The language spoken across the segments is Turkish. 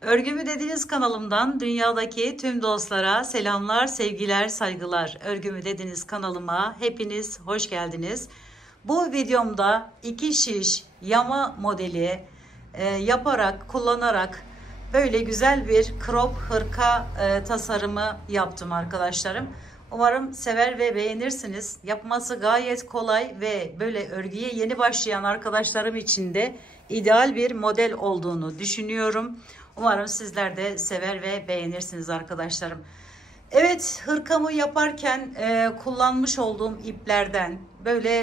Örgümü Dediniz kanalımdan dünyadaki tüm dostlara selamlar, sevgiler, saygılar. Örgümü Dediniz kanalıma hepiniz hoş geldiniz. Bu videomda iki şiş yama modeli yaparak, kullanarak böyle güzel bir crop hırka tasarımı yaptım arkadaşlarım. Umarım sever ve beğenirsiniz. Yapması gayet kolay ve böyle örgüye yeni başlayan arkadaşlarım için de ideal bir model olduğunu düşünüyorum. Umarım sizler de sever ve beğenirsiniz arkadaşlarım. Evet, hırkamı yaparken kullanmış olduğum iplerden böyle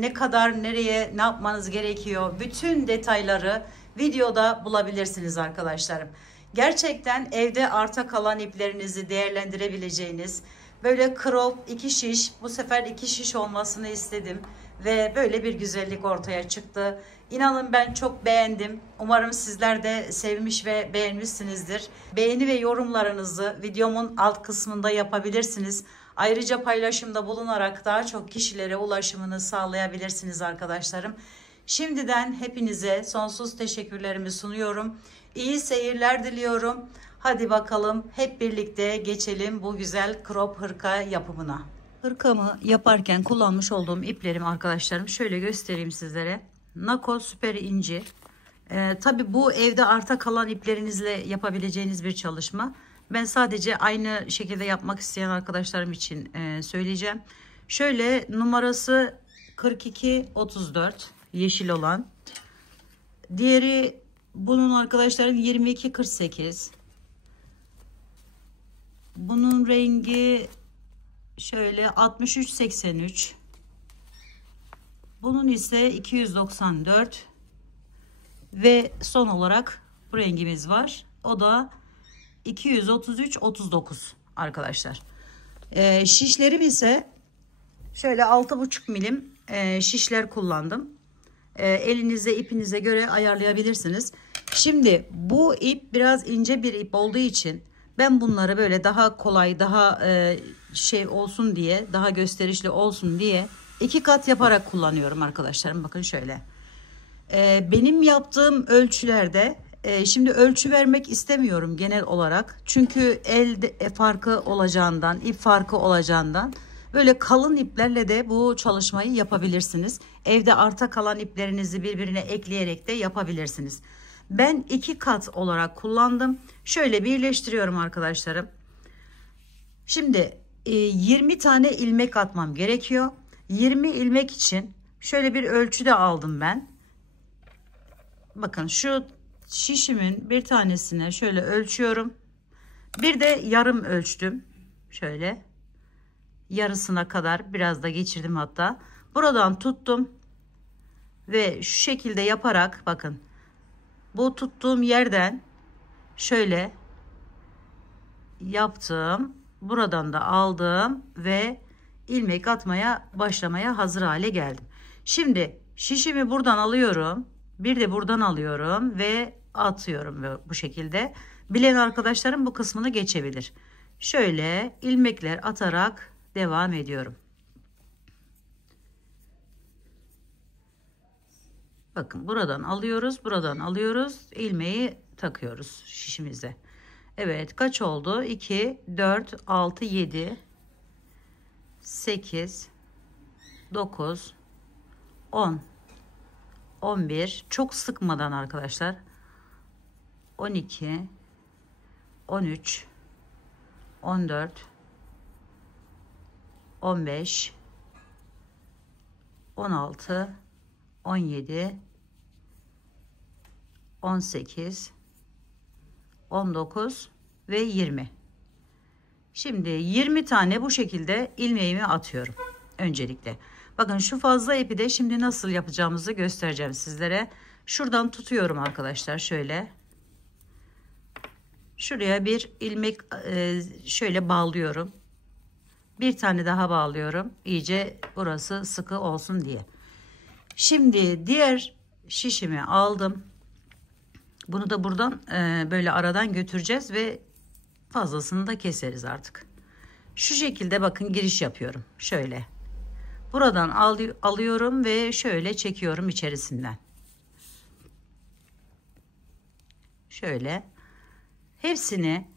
ne kadar nereye ne yapmanız gerekiyor bütün detayları videoda bulabilirsiniz arkadaşlarım. Gerçekten evde arta kalan iplerinizi değerlendirebileceğiniz böyle crop iki şiş, bu sefer iki şiş olmasını istedim ve böyle bir güzellik ortaya çıktı. İnanın ben çok beğendim. Umarım sizler de sevmiş ve beğenmişsinizdir. Beğeni ve yorumlarınızı videomun alt kısmında yapabilirsiniz. Ayrıca paylaşımda bulunarak daha çok kişilere ulaşımını sağlayabilirsiniz arkadaşlarım. Şimdiden hepinize sonsuz teşekkürlerimi sunuyorum. İyi seyirler diliyorum. Hadi bakalım hep birlikte geçelim bu güzel crop hırka yapımına. Hırkamı yaparken kullanmış olduğum iplerim arkadaşlarım şöyle göstereyim sizlere. Nako süper inci. Tabi bu evde arta kalan iplerinizle yapabileceğiniz bir çalışma. Ben sadece aynı şekilde yapmak isteyen arkadaşlarım için söyleyeceğim. Şöyle numarası 42-34 yeşil olan. Diğeri bunun arkadaşların 22-48. Bunun rengi şöyle 63-83. Bunun ise 294 ve son olarak bu rengimiz var. O da 233-39 arkadaşlar. Şişlerim ise şöyle 6,5 milim şişler kullandım. Elinize ipinize göre ayarlayabilirsiniz. Şimdi bu ip biraz ince bir ip olduğu için ben bunları böyle daha kolay, daha şey olsun diye, daha gösterişli olsun diye 2 kat yaparak kullanıyorum arkadaşlarım. Bakın şöyle. Benim yaptığım ölçülerde şimdi ölçü vermek istemiyorum genel olarak. Çünkü el farkı olacağından, ip farkı olacağından böyle kalın iplerle de bu çalışmayı yapabilirsiniz. Evde arta kalan iplerinizi birbirine ekleyerek de yapabilirsiniz. Ben 2 kat olarak kullandım. Şöyle birleştiriyorum arkadaşlarım. Şimdi 20 tane ilmek atmam gerekiyor. 20 ilmek için şöyle bir ölçüde aldım ben. Bakın şu şişimin bir tanesine şöyle ölçüyorum. Bir de yarım ölçtüm. Şöyle yarısına kadar biraz da geçirdim hatta. Buradan tuttum ve şu şekilde yaparak bakın bu tuttuğum yerden şöyle yaptım. Buradan da aldım ve ilmek atmaya başlamaya hazır hale geldim. Şimdi şişimi buradan alıyorum. Bir de buradan alıyorum ve atıyorum bu şekilde. Bilen arkadaşlarım bu kısmını geçebilir. Şöyle ilmekler atarak devam ediyorum. Bakın buradan alıyoruz, buradan alıyoruz. İlmeği takıyoruz şişimize. Evet, kaç oldu? 2, 4, 6, 7, 8, 9, 10, 11. Çok sıkmadan arkadaşlar. 12, 13, 14, 15, 16, 17, 18, 19 ve 20. Şimdi 20 tane bu şekilde ilmeğimi atıyorum öncelikle. Bakın şu fazla ipi de şimdi nasıl yapacağımızı göstereceğim sizlere. Şuradan tutuyorum arkadaşlar şöyle. Şuraya bir ilmek şöyle bağlıyorum. Bir tane daha bağlıyorum. İyice burası sıkı olsun diye. Şimdi diğer şişimi aldım. Bunu da buradan böyle aradan götüreceğiz ve fazlasını da keseriz artık. Şu şekilde bakın giriş yapıyorum. Şöyle. Buradan alıyorum ve şöyle çekiyorum içerisinden. Şöyle Hepsini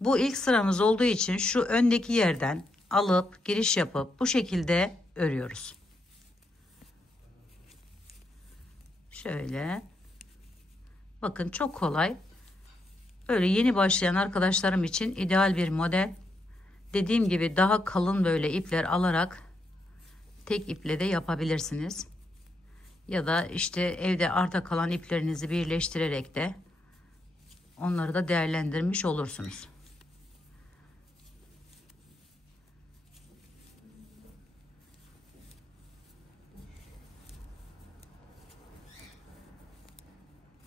bu ilk sıramız olduğu için şu öndeki yerden alıp giriş yapıp bu şekilde örüyoruz. Şöyle. Bakın çok kolay. Böyle yeni başlayan arkadaşlarım için ideal bir model. Dediğim gibi daha kalın böyle ipler alarak tek iple de yapabilirsiniz. Ya da işte evde arta kalan iplerinizi birleştirerek de onları da değerlendirmiş olursunuz.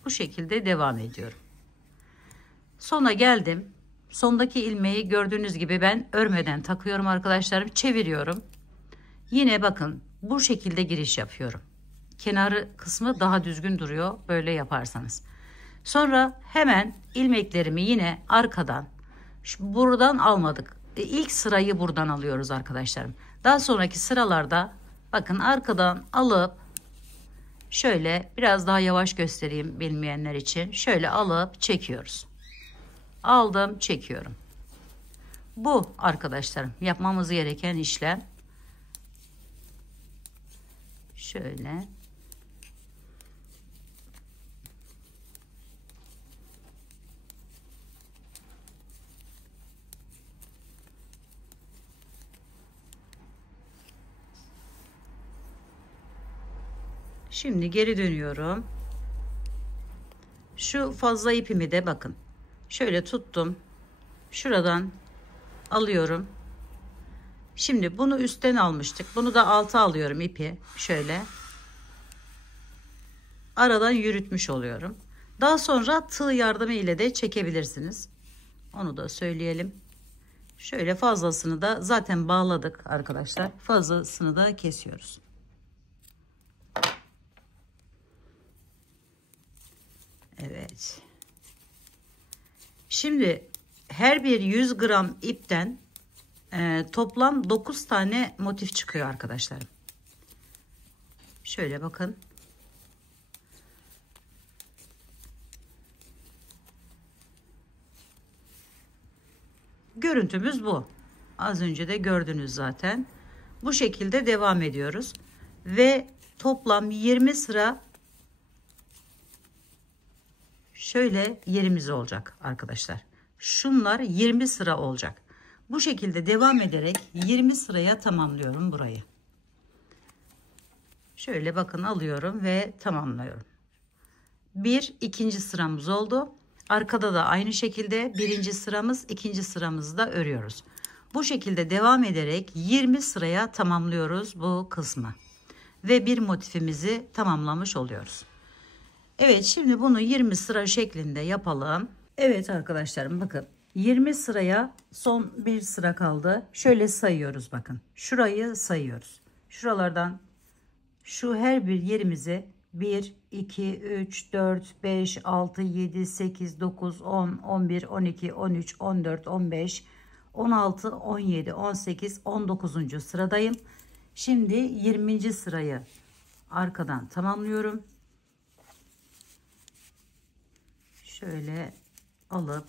Bu şekilde devam ediyorum. Sona geldim. Sondaki ilmeği gördüğünüz gibi ben örmeden takıyorum arkadaşlarım. Çeviriyorum. Yine bakın bu şekilde giriş yapıyorum. Kenarı kısmı daha düzgün duruyor böyle yaparsanız. Sonra hemen ilmeklerimi yine arkadan buradan almadık. İlk sırayı buradan alıyoruz arkadaşlarım. Daha sonraki sıralarda bakın arkadan alıp şöyle biraz daha yavaş göstereyim bilmeyenler için. Şöyle alıp çekiyoruz. Aldım, çekiyorum. Bu arkadaşlarım yapmamız gereken işlem. Şöyle. Şimdi geri dönüyorum. Şu fazla ipimi de bakın. Şöyle tuttum. Şuradan alıyorum. Şimdi bunu üstten almıştık. Bunu da alta alıyorum ipi. Şöyle. Aradan yürütmüş oluyorum. Daha sonra tığ yardımı ile de çekebilirsiniz. Onu da söyleyelim. Şöyle fazlasını da zaten bağladık arkadaşlar. Fazlasını da kesiyoruz. Evet. Şimdi her bir 100 gram ipten toplam 9 tane motif çıkıyor arkadaşlarım. Şöyle bakın. Görüntümüz bu. Az önce de gördünüz zaten. Bu şekilde devam ediyoruz. Ve toplam 20 sıra şöyle yerimiz olacak arkadaşlar. Şunlar 20 sıra olacak. Bu şekilde devam ederek 20 sıraya tamamlıyorum burayı. Şöyle bakın alıyorum ve tamamlıyorum. Bir ikinci sıramız oldu. Arkada da aynı şekilde birinci sıramız, ikinci sıramızı da örüyoruz. Bu şekilde devam ederek 20 sıraya tamamlıyoruz bu kısmı. Ve bir motifimizi tamamlamış oluyoruz. Evet, şimdi bunu 20 sıra şeklinde yapalım. Evet arkadaşlarım bakın 20 sıraya son bir sıra kaldı. Şöyle sayıyoruz bakın. Şurayı sayıyoruz. Şuralardan şu her bir yerimize 1, 2, 3, 4, 5, 6, 7, 8, 9, 10, 11, 12, 13, 14, 15, 16, 17, 18, 19. sıradayım. Şimdi 20. sırayı arkadan tamamlıyorum. Şöyle alıp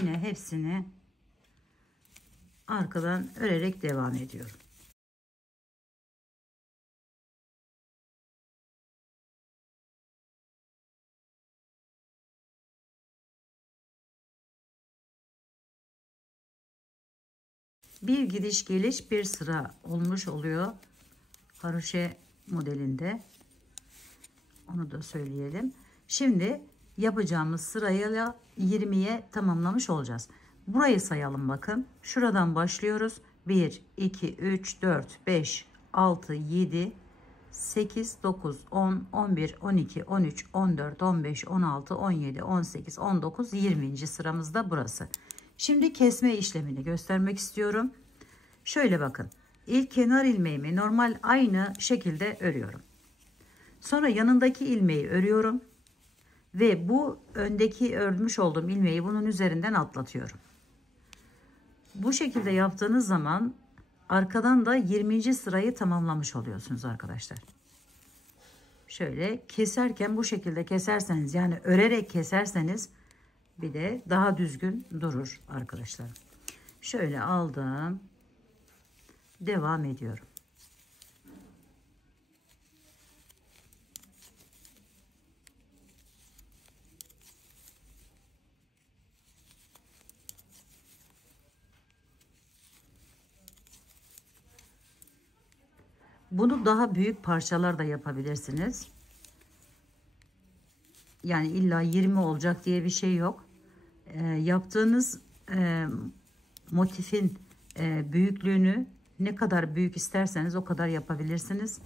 yine hepsini arkadan örerek devam ediyorum. Bir gidiş geliş bir sıra olmuş oluyor haroşe modelinde. Onu da söyleyelim. Şimdi yapacağımız sırayla 20'ye tamamlamış olacağız. Burayı sayalım bakın. Şuradan başlıyoruz. 1, 2, 3, 4, 5, 6, 7, 8, 9, 10, 11, 12, 13, 14, 15, 16, 17, 18, 19, 20. sıramızda burası. Şimdi kesme işlemini göstermek istiyorum. Şöyle bakın. İlk kenar ilmeğimi normal aynı şekilde örüyorum. Sonra yanındaki ilmeği örüyorum. Ve bu öndeki örmüş olduğum ilmeği bunun üzerinden atlatıyorum. Bu şekilde yaptığınız zaman arkadan da 20. sırayı tamamlamış oluyorsunuz arkadaşlar. Şöyle keserken bu şekilde keserseniz yani örerek keserseniz Bir de daha düzgün durur arkadaşlar. Şöyle aldım. Devam ediyorum. Bunu daha büyük parçalar da yapabilirsiniz. Yani illa 20 olacak diye bir şey yok. Yaptığınız motifin büyüklüğünü ne kadar büyük isterseniz o kadar yapabilirsiniz.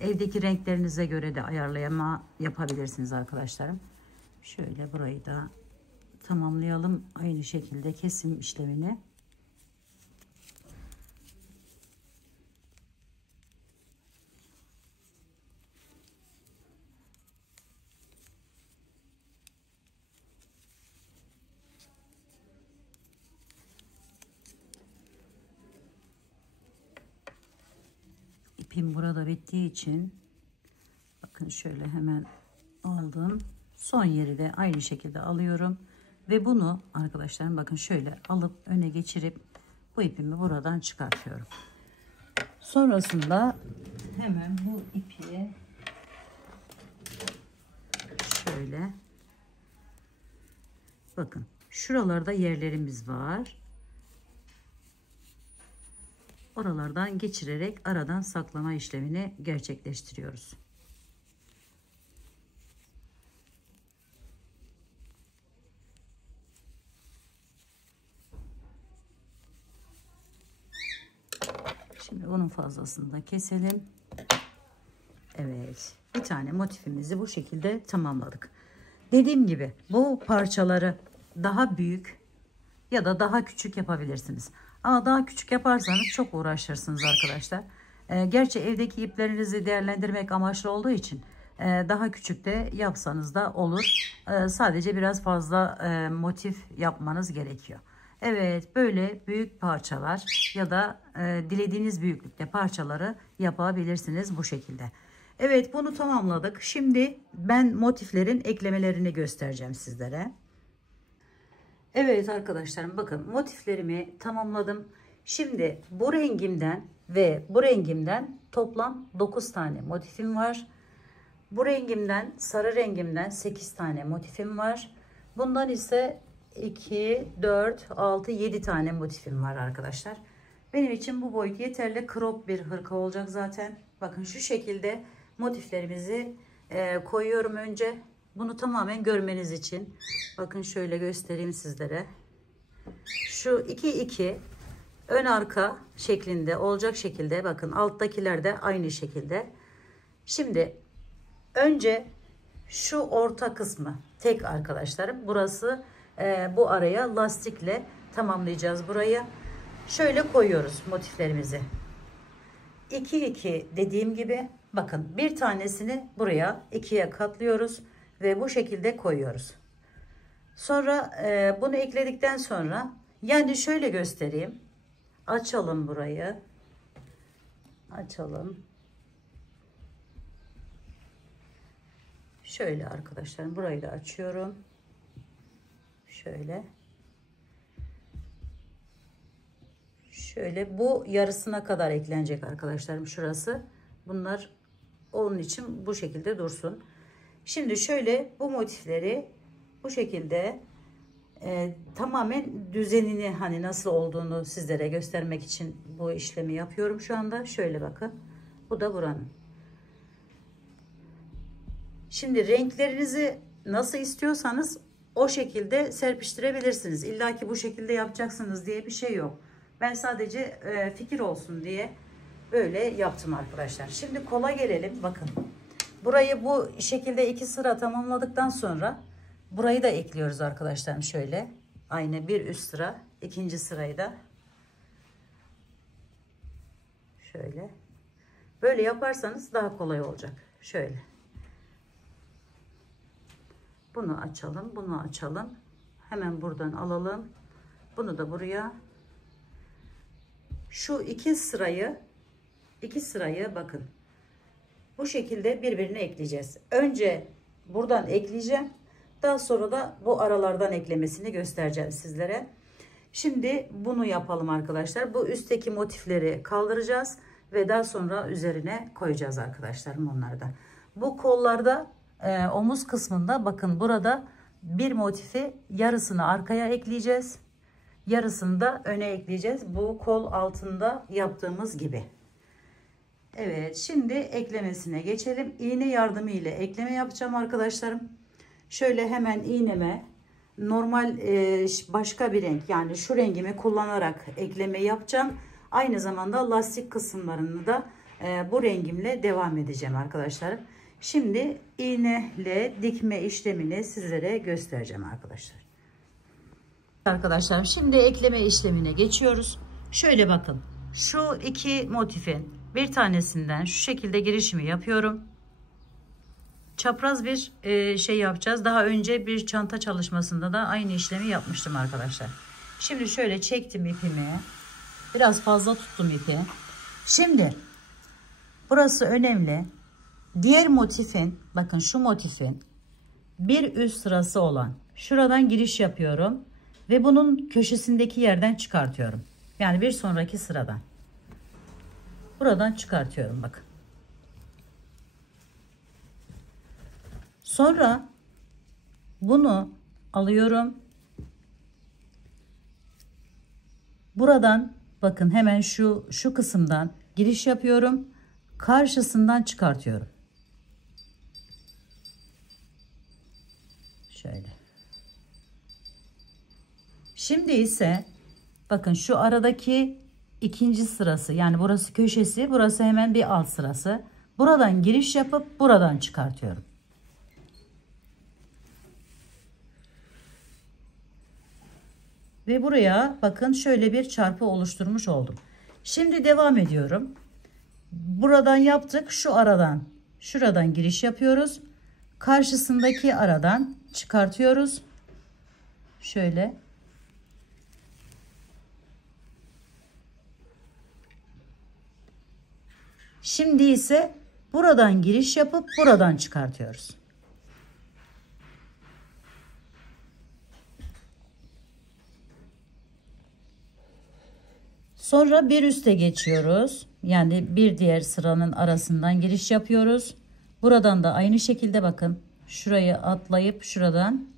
Evdeki renklerinize göre de ayarlama yapabilirsiniz arkadaşlarım. Şöyle burayı da tamamlayalım. Aynı şekilde kesim işlemini. İpim burada bittiği için bakın şöyle hemen aldım. Son yeri de aynı şekilde alıyorum ve bunu arkadaşlarım bakın şöyle alıp öne geçirip bu ipimi buradan çıkartıyorum. Sonrasında hemen bu ipi şöyle bakın şuralarda yerlerimiz var. Oralardan geçirerek aradan saklama işlemini gerçekleştiriyoruz. Şimdi bunun fazlasını da keselim. Evet, bir tane motifimizi bu şekilde tamamladık. Dediğim gibi bu parçaları daha büyük ya da daha küçük yapabilirsiniz. Ama daha küçük yaparsanız çok uğraşırsınız arkadaşlar. Gerçi evdeki iplerinizi değerlendirmek amaçlı olduğu için daha küçük de yapsanız da olur. Sadece biraz fazla motif yapmanız gerekiyor. Evet, böyle büyük parçalar ya da dilediğiniz büyüklükte parçaları yapabilirsiniz bu şekilde. Evet, bunu tamamladık. Şimdi ben motiflerin eklemelerini göstereceğim sizlere. Evet arkadaşlarım bakın motiflerimi tamamladım. Şimdi bu rengimden ve bu rengimden toplam 9 tane motifim var. Bu rengimden sarı rengimden 8 tane motifim var. Bundan ise 2, 4, 6, 7 tane motifim var arkadaşlar. Benim için bu boyut yeterli. Crop bir hırka olacak zaten. Bakın şu şekilde motiflerimizi koyuyorum önce. Bunu tamamen görmeniz için. Bakın şöyle göstereyim sizlere. Şu 2 ön arka şeklinde olacak şekilde. Bakın alttakiler de aynı şekilde. Şimdi önce şu orta kısmı tek arkadaşlarım. Burası bu araya lastikle tamamlayacağız burayı. Şöyle koyuyoruz motiflerimizi. 2 dediğim gibi bakın bir tanesini buraya 2'ye katlıyoruz ve bu şekilde koyuyoruz. Sonra bunu ekledikten sonra yani şöyle göstereyim. Açalım burayı. Açalım. Şöyle arkadaşlar burayı da açıyorum. Şöyle. Şöyle bu yarısına kadar eklenecek arkadaşlarım şurası. Bunlar onun için bu şekilde dursun. Şimdi şöyle bu motifleri bu şekilde tamamen düzenini hani nasıl olduğunu sizlere göstermek için bu işlemi yapıyorum şu anda. Şöyle bakın. Bu da buranın. Şimdi renklerinizi nasıl istiyorsanız o şekilde serpiştirebilirsiniz. İlla ki bu şekilde yapacaksınız diye bir şey yok. Ben sadece fikir olsun diye böyle yaptım arkadaşlar. Şimdi kola gelelim. Bakın. Burayı bu şekilde 2 sıra tamamladıktan sonra burayı da ekliyoruz arkadaşlarım şöyle. Aynı bir üst sıra, ikinci sırayı da şöyle. Böyle yaparsanız daha kolay olacak. Şöyle. Bunu açalım, bunu açalım. Hemen buradan alalım. Bunu da buraya. Şu iki sırayı bakın. Bu şekilde birbirine ekleyeceğiz. Önce buradan ekleyeceğim. Daha sonra da bu aralardan eklemesini göstereceğim sizlere. Şimdi bunu yapalım arkadaşlar. Bu üstteki motifleri kaldıracağız ve daha sonra üzerine koyacağız arkadaşlarım onları da. Bu kollarda omuz kısmında bakın burada bir motifi yarısını arkaya ekleyeceğiz. Yarısını da öne ekleyeceğiz. Bu kol altında yaptığımız gibi. Evet, şimdi eklemesine geçelim. İğne yardımı ile ekleme yapacağım arkadaşlarım. Şöyle hemen iğneme normal başka bir renk, yani şu rengimi kullanarak ekleme yapacağım. Aynı zamanda lastik kısımlarını da bu rengimle devam edeceğim arkadaşlar. Şimdi iğneyle dikme işlemini sizlere göstereceğim arkadaşlar. Arkadaşlar şimdi ekleme işlemine geçiyoruz. Şöyle bakın, şu iki motifin bir tanesinden şu şekilde girişimi yapıyorum. Çapraz bir şey yapacağız. Daha önce bir çanta çalışmasında da aynı işlemi yapmıştım arkadaşlar. Şimdi şöyle çektim ipimi. Biraz fazla tuttum ipi. Şimdi burası önemli. Diğer motifin, bakın şu motifin bir üst sırası olan şuradan giriş yapıyorum ve bunun köşesindeki yerden çıkartıyorum. Yani bir sonraki sıradan. Buradan çıkartıyorum bakın. Sonra bunu alıyorum. Buradan bakın hemen şu kısımdan giriş yapıyorum. Karşısından çıkartıyorum. Şöyle. Şimdi ise bakın şu aradaki ikinci sırası, yani burası köşesi, burası hemen bir alt sırası. Buradan giriş yapıp buradan çıkartıyorum. Ve buraya bakın şöyle bir çarpı oluşturmuş oldum. Şimdi devam ediyorum. Buradan yaptık. Şu aradan, şuradan giriş yapıyoruz. Karşısındaki aradan çıkartıyoruz. Şöyle. Şimdi ise buradan giriş yapıp buradan çıkartıyoruz. Sonra bir üste geçiyoruz. Yani bir diğer sıranın arasından giriş yapıyoruz. Buradan da aynı şekilde bakın. Şurayı atlayıp şuradan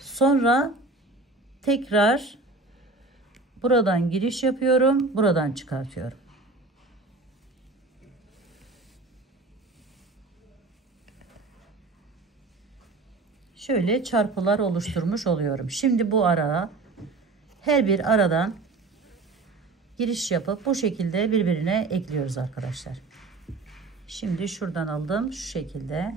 sonra tekrar buradan giriş yapıyorum. Buradan çıkartıyorum. Şöyle çarpılar oluşturmuş oluyorum. Şimdi bu arada her bir aradan giriş yapıp bu şekilde birbirine ekliyoruz arkadaşlar. Şimdi şuradan aldım şu şekilde.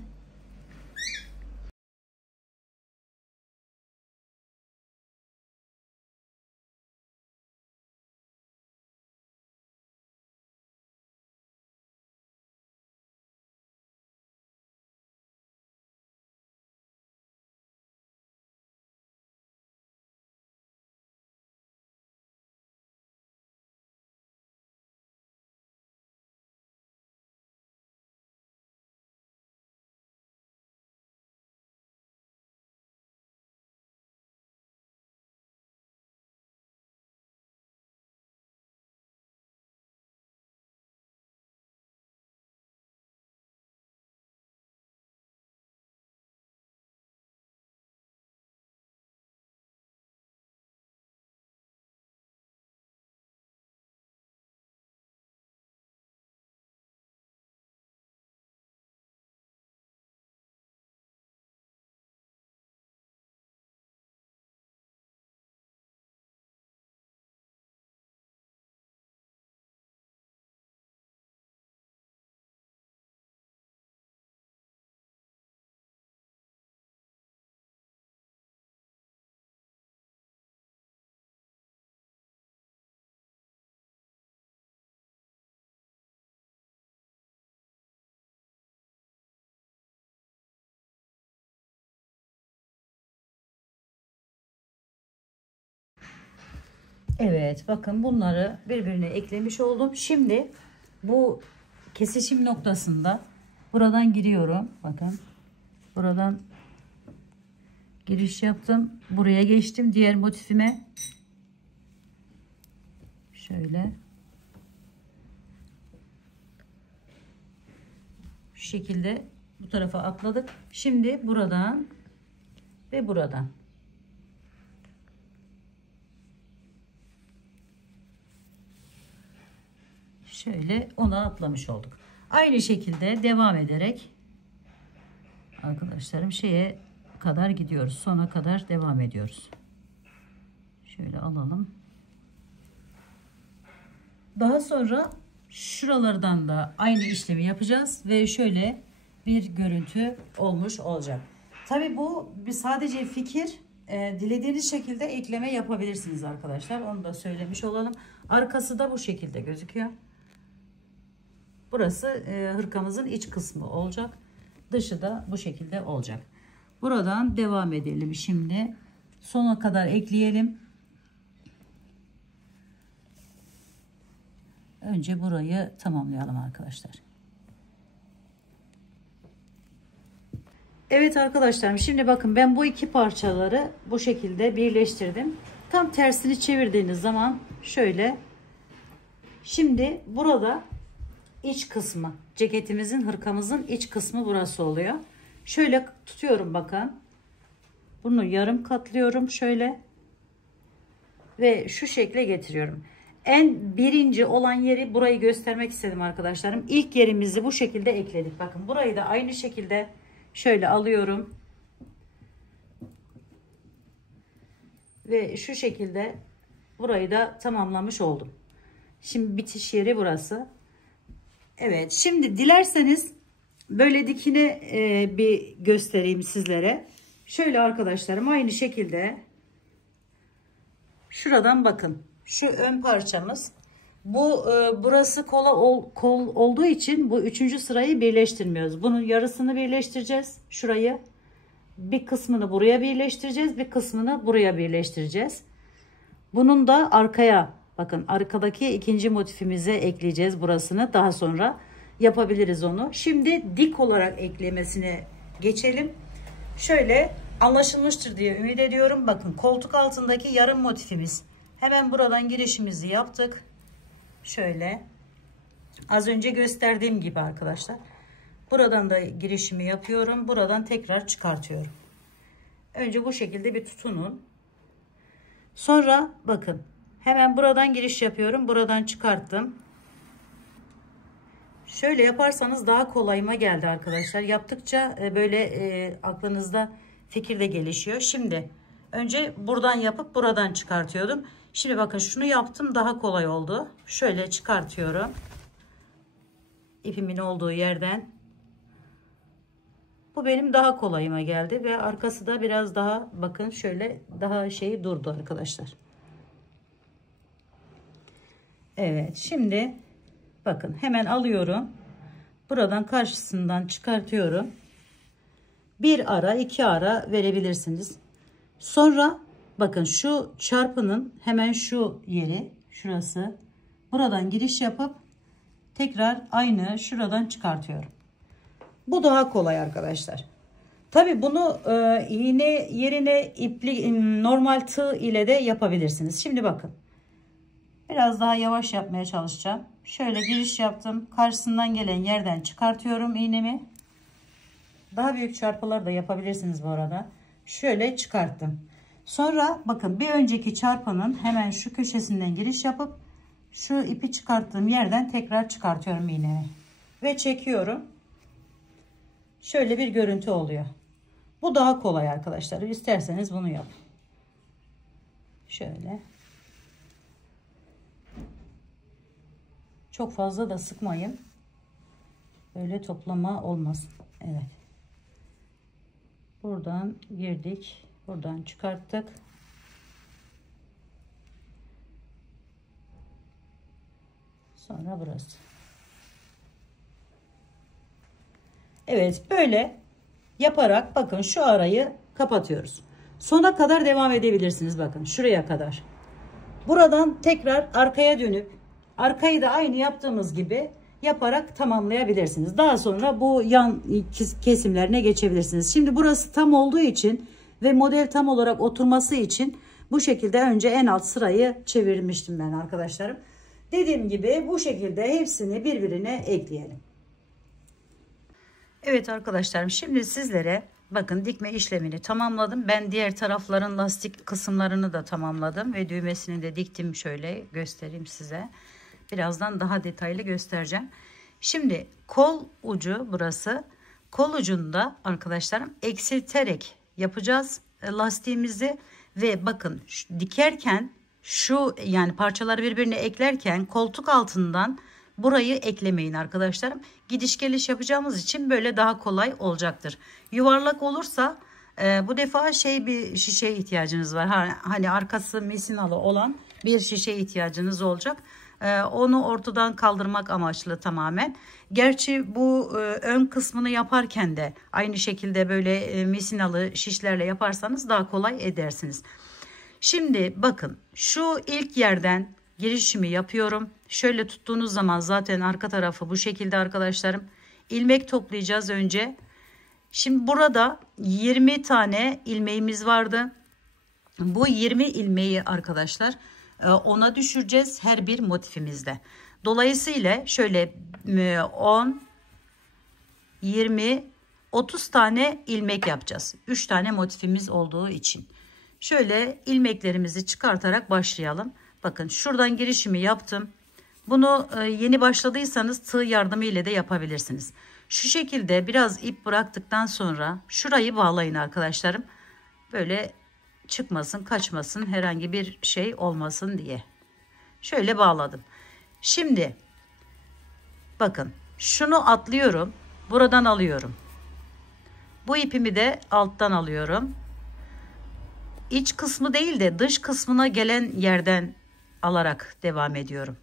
Evet, bakın bunları birbirine eklemiş oldum. Şimdi bu kesişim noktasında buradan giriyorum. Bakın buradan giriş yaptım. Buraya geçtim diğer motifime. Şöyle. Şu şekilde bu tarafa atladık. Şimdi buradan ve buradan. Şöyle ona atlamış olduk. Aynı şekilde devam ederek arkadaşlarım şeye kadar gidiyoruz. Sona kadar devam ediyoruz. Şöyle alalım. Daha sonra şuralardan da aynı işlemi yapacağız ve şöyle bir görüntü olmuş olacak. Tabi bu bir sadece fikir. Dilediğiniz şekilde ekleme yapabilirsiniz arkadaşlar. Onu da söylemiş olalım. Arkası da bu şekilde gözüküyor. Burası hırkamızın iç kısmı olacak. Dışı da bu şekilde olacak. Buradan devam edelim şimdi. Sona kadar ekleyelim. Önce burayı tamamlayalım arkadaşlar. Evet arkadaşlarım, şimdi bakın ben bu iki parçaları bu şekilde birleştirdim. Tam tersini çevirdiğiniz zaman şöyle. Şimdi burada iç kısmı, ceketimizin, hırkamızın iç kısmı burası oluyor. Şöyle tutuyorum bakın. Bunu yarım katlıyorum şöyle. Ve şu şekle getiriyorum. En birinci olan yeri burayı göstermek istedim arkadaşlarım. İlk yerimizi bu şekilde ekledik. Bakın burayı da aynı şekilde şöyle alıyorum. Ve şu şekilde burayı da tamamlamış oldum. Şimdi bitiş yeri burası. Evet, şimdi dilerseniz böyle dikine bir göstereyim sizlere. Şöyle arkadaşlarım aynı şekilde şuradan bakın. Şu ön parçamız. Bu burası kol olduğu için bu üçüncü sırayı birleştirmiyoruz. Bunun yarısını birleştireceğiz. Şurayı. Bir kısmını buraya birleştireceğiz. Bir kısmını buraya birleştireceğiz. Bunun da arkaya bakın arkadaki ikinci motifimize ekleyeceğiz burasını. Daha sonra yapabiliriz onu. Şimdi dik olarak eklemesine geçelim. Şöyle anlaşılmıştır diye ümit ediyorum. Bakın koltuk altındaki yarım motifimiz. Hemen buradan girişimizi yaptık. Şöyle az önce gösterdiğim gibi arkadaşlar. Buradan da girişimi yapıyorum. Buradan tekrar çıkartıyorum. Önce bu şekilde bir tutunun. Sonra bakın hemen buradan giriş yapıyorum. Buradan çıkarttım. Şöyle yaparsanız daha kolayıma geldi arkadaşlar. Yaptıkça böyle aklınızda fikir de gelişiyor. Şimdi önce buradan yapıp buradan çıkartıyordum. Şimdi bakın şunu yaptım, daha kolay oldu. Şöyle çıkartıyorum. İpimin olduğu yerden. Bu benim daha kolayıma geldi ve arkası da biraz daha bakın şöyle daha durdu arkadaşlar. Evet, şimdi bakın hemen alıyorum. Buradan karşısından çıkartıyorum. Bir ara, iki ara verebilirsiniz. Sonra bakın şu çarpının hemen şu yeri, şurası. Buradan giriş yapıp tekrar aynı şuradan çıkartıyorum. Bu daha kolay arkadaşlar. Tabi bunu iğne yerine normal tığ ile de yapabilirsiniz. Şimdi bakın. Biraz daha yavaş yapmaya çalışacağım. Şöyle giriş yaptım. Karşısından gelen yerden çıkartıyorum iğnemi. Daha büyük çarpılar da yapabilirsiniz bu arada. Şöyle çıkarttım. Sonra bakın bir önceki çarpının hemen şu köşesinden giriş yapıp şu ipi çıkarttığım yerden tekrar çıkartıyorum iğnemi. Ve çekiyorum. Şöyle bir görüntü oluyor. Bu daha kolay arkadaşlar. İsterseniz bunu yapın. Şöyle. Çok fazla da sıkmayın. Böyle toplama olmasın. Evet. Buradan girdik. Buradan çıkarttık. Sonra burası. Evet, böyle yaparak bakın şu arayı kapatıyoruz. Sona kadar devam edebilirsiniz. Bakın şuraya kadar. Buradan tekrar arkaya dönüp arkayı da aynı yaptığımız gibi yaparak tamamlayabilirsiniz. Daha sonra bu yan kesimlerine geçebilirsiniz. Şimdi burası tam olduğu için ve model tam olarak oturması için bu şekilde önce en alt sırayı çevirmiştim ben arkadaşlarım. Dediğim gibi bu şekilde hepsini birbirine ekleyelim. Evet arkadaşlarım, şimdi sizlere bakın dikme işlemini tamamladım. Ben diğer tarafların lastik kısımlarını da tamamladım ve düğmesini de diktim. Şöyle göstereyim size. Birazdan daha detaylı göstereceğim. Şimdi kol ucu burası. Kol ucunda arkadaşlarım eksilterek yapacağız lastiğimizi ve bakın dikerken şu yani parçaları birbirine eklerken koltuk altından burayı eklemeyin arkadaşlarım. Gidiş geliş yapacağımız için böyle daha kolay olacaktır. Yuvarlak olursa bu defa bir şişeye ihtiyacınız var. Hani arkası misinalı olan bir şişeye ihtiyacınız olacak. Onu ortadan kaldırmak amaçlı tamamen. Gerçi bu ön kısmını yaparken de aynı şekilde böyle misinalı şişlerle yaparsanız daha kolay edersiniz. Şimdi bakın şu ilk yerden girişimi yapıyorum. Şöyle tuttuğunuz zaman zaten arka tarafı bu şekilde arkadaşlarım. İlmek toplayacağız önce. Şimdi burada 20 tane ilmeğimiz vardı. Bu 20 ilmeği arkadaşlar ona düşüreceğiz her bir motifimizde. Dolayısıyla şöyle 10, 20, 30 tane ilmek yapacağız. 3 tane motifimiz olduğu için. Şöyle ilmeklerimizi çıkartarak başlayalım. Bakın şuradan girişimi yaptım. Bunu yeni başladıysanız tığ yardımı ile de yapabilirsiniz. Şu şekilde biraz ip bıraktıktan sonra şurayı bağlayın arkadaşlarım. Böyle çıkmasın, kaçmasın, herhangi bir şey olmasın diye. Şöyle bağladım. Şimdi bakın şunu atlıyorum. Buradan alıyorum. Bu ipimi de alttan alıyorum. İç kısmı değil de dış kısmına gelen yerden alarak devam ediyorum.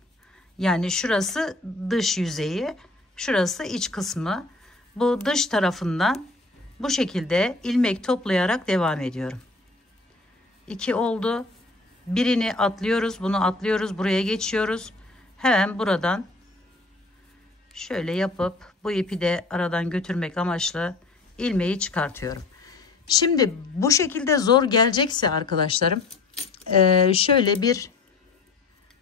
Yani şurası dış yüzeyi, şurası iç kısmı. Bu dış tarafından bu şekilde ilmek toplayarak devam ediyorum. 2 oldu. Birini atlıyoruz, bunu atlıyoruz, buraya geçiyoruz. Hemen buradan şöyle yapıp bu ipi de aradan götürmek amaçlı ilmeği çıkartıyorum. Şimdi bu şekilde zor gelecekse arkadaşlarım şöyle bir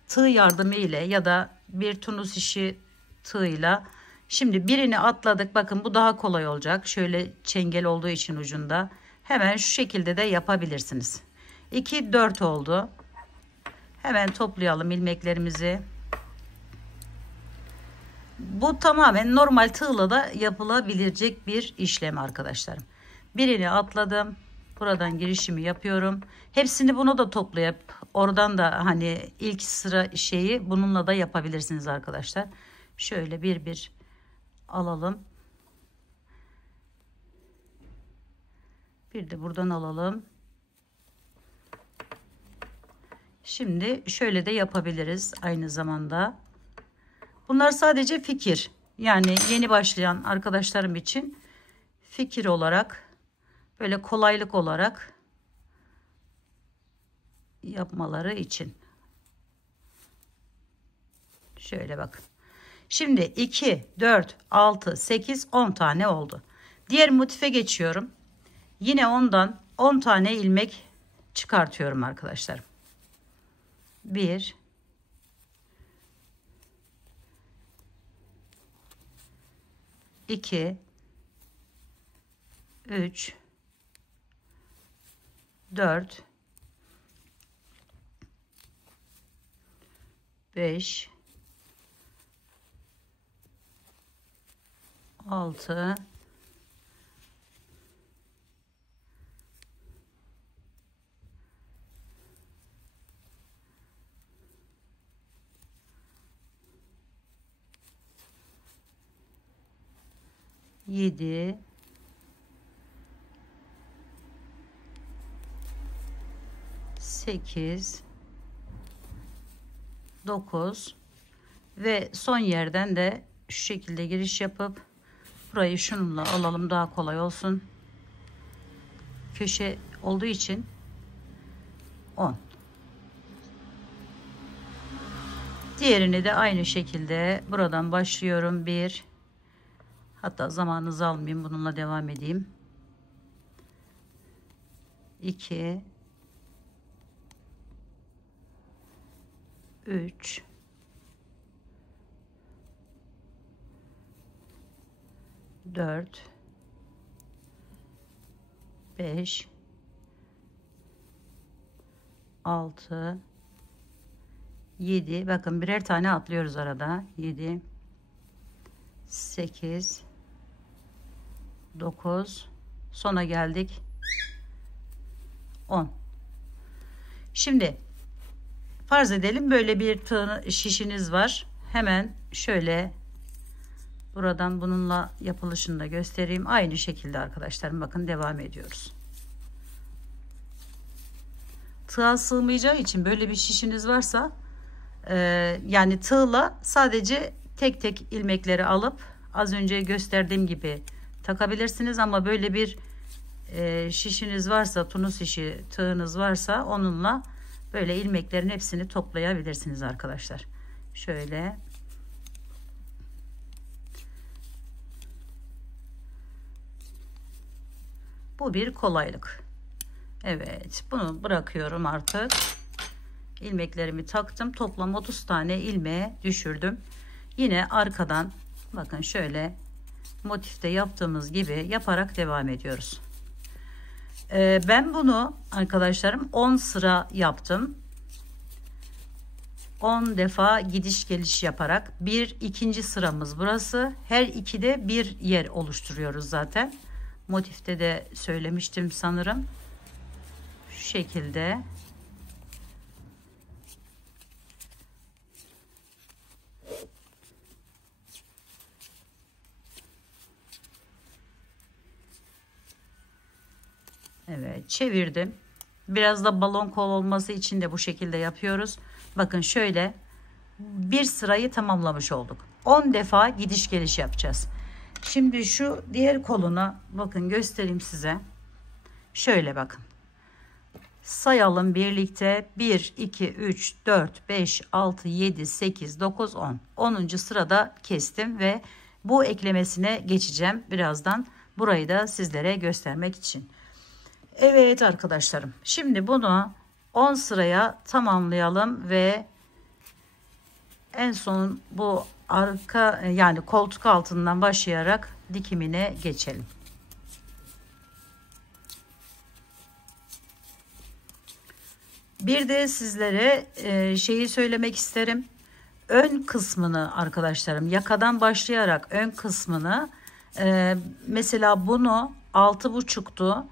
tığ yardımı ile ya da bir tunus işi tığıyla şimdi birini atladık. Bakın bu daha kolay olacak. Şöyle çengel olduğu için ucunda hemen şu şekilde de yapabilirsiniz. 2 4 oldu. Hemen toplayalım ilmeklerimizi. Bu tamamen normal tığla da yapılabilecek bir işlem arkadaşlarım. Birini atladım. Buradan girişimi yapıyorum. Hepsini bunu da toplayıp oradan da hani ilk sıra şeyi bununla da yapabilirsiniz arkadaşlar. Şöyle bir alalım. Bir de buradan alalım. Şimdi şöyle de yapabiliriz aynı zamanda. Bunlar sadece fikir. Yani yeni başlayan arkadaşlarım için fikir olarak böyle kolaylık olarak yapmaları için. Şöyle bakın. Şimdi 2, 4, 6, 8, 10 tane oldu. Diğer motife geçiyorum. Yine ondan 10 tane ilmek çıkartıyorum arkadaşlar. 1 2 3 4 5 6 7 8 9 ve son yerden de şu şekilde giriş yapıp burayı şununla alalım, daha kolay olsun. Köşe olduğu için 10. Diğerini de aynı şekilde buradan başlıyorum. Bir, hatta zamanınızı almayayım, bununla devam edeyim. 2, 3, 4, 5, 6, 7, bakın birer tane atlıyoruz arada. 7, 8, 9, sona geldik. 10. Şimdi farz edelim böyle bir tığ şişiniz var. Hemen şöyle buradan bununla yapılışını da göstereyim. Aynı şekilde arkadaşlarım, bakın devam ediyoruz. Tığa sığmayacağı için böyle bir şişiniz varsa yani tığla sadece tek tek ilmekleri alıp az önce gösterdiğim gibi takabilirsiniz, ama böyle bir şişiniz varsa, tunus işi tığınız varsa onunla böyle ilmeklerin hepsini toplayabilirsiniz arkadaşlar. Şöyle bu bir kolaylık. Evet, bunu bırakıyorum artık. İlmeklerimi taktım. Toplam 30 tane ilmeğe düşürdüm. Yine arkadan bakın şöyle motifte yaptığımız gibi yaparak devam ediyoruz. Ben bunu arkadaşlarım 10 sıra yaptım. 10 defa gidiş geliş yaparak ikinci sıramız burası. Her ikide bir yer oluşturuyoruz zaten. Motifte de söylemiştim sanırım. Şu şekilde. Evet, çevirdim. Biraz da balon kol olması için de bu şekilde yapıyoruz. Bakın şöyle bir sırayı tamamlamış olduk. 10 defa gidiş geliş yapacağız. Şimdi şu diğer koluna bakın, göstereyim size. Şöyle bakın. Sayalım birlikte. 1, 2, 3, 4, 5, 6, 7, 8, 9, 10. 10. sırada kestim ve bu eklemesine geçeceğim birazdan. Burayı da sizlere göstermek için. Evet arkadaşlarım, şimdi bunu 10 sıraya tamamlayalım ve en son bu arka, yani koltuk altından başlayarak dikimine geçelim. Bir de sizlere şeyi söylemek isterim. Ön kısmını arkadaşlarım, yakadan başlayarak ön kısmını mesela bunu 6,5'tu.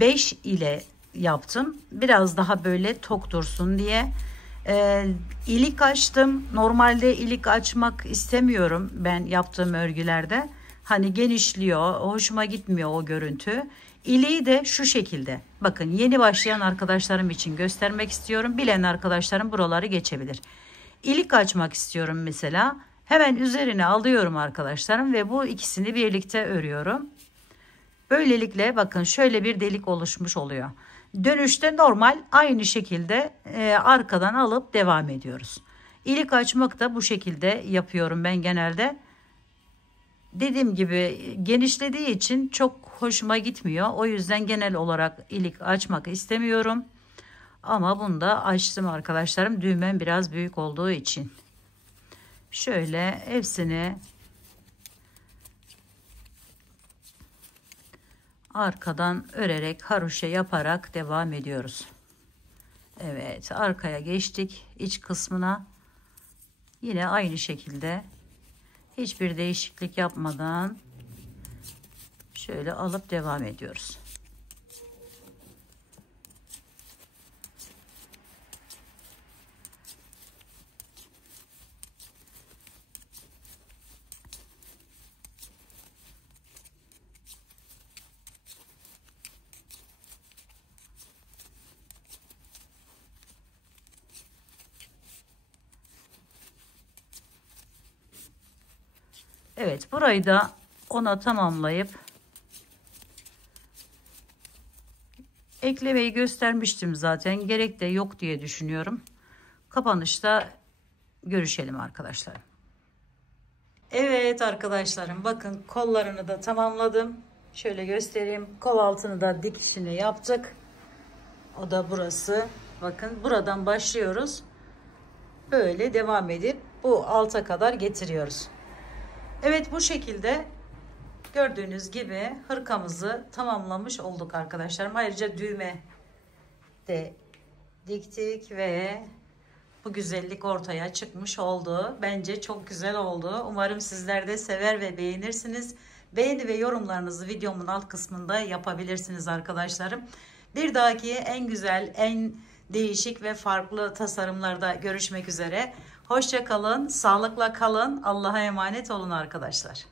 5 ile yaptım. Biraz daha böyle tok dursun diye. İlik açtım. Normalde ilik açmak istemiyorum ben yaptığım örgülerde. Hani genişliyor. Hoşuma gitmiyor o görüntü. İliği de şu şekilde. Bakın, yeni başlayan arkadaşlarım için göstermek istiyorum. Bilen arkadaşlarım buraları geçebilir. İlik açmak istiyorum mesela. Hemen üzerine alıyorum arkadaşlarım ve bu ikisini birlikte örüyorum. Böylelikle bakın şöyle bir delik oluşmuş oluyor. Dönüşte normal aynı şekilde arkadan alıp devam ediyoruz. İlik açmak da bu şekilde yapıyorum ben genelde. Dediğim gibi genişlediği için çok hoşuma gitmiyor. O yüzden genel olarak ilik açmak istemiyorum. Ama bunu da açtım arkadaşlarım. Düğmem biraz büyük olduğu için. Şöyle hepsini arkadan örerek, haroşa yaparak devam ediyoruz. Evet, arkaya geçtik, iç kısmına. Yine aynı şekilde hiçbir değişiklik yapmadan şöyle alıp devam ediyoruz. Evet, burayı da ona tamamlayıp eklemeyi göstermiştim zaten. Gerek de yok diye düşünüyorum. Kapanışta görüşelim arkadaşlarım. Evet arkadaşlarım, bakın kollarını da tamamladım. Şöyle göstereyim. Kol altını da dikişini yaptık. O da burası. Bakın buradan başlıyoruz. Böyle devam edip bu alta kadar getiriyoruz. Evet, bu şekilde gördüğünüz gibi hırkamızı tamamlamış olduk arkadaşlarım. Ayrıca düğme de diktik ve bu güzellik ortaya çıkmış oldu. Bence çok güzel oldu. Umarım sizler de sever ve beğenirsiniz. Beğeni ve yorumlarınızı videomun alt kısmında yapabilirsiniz arkadaşlarım. Bir dahaki en güzel, en değişik ve farklı tasarımlarda görüşmek üzere. Hoşça kalın, sağlıkla kalın. Allah'a emanet olun arkadaşlar.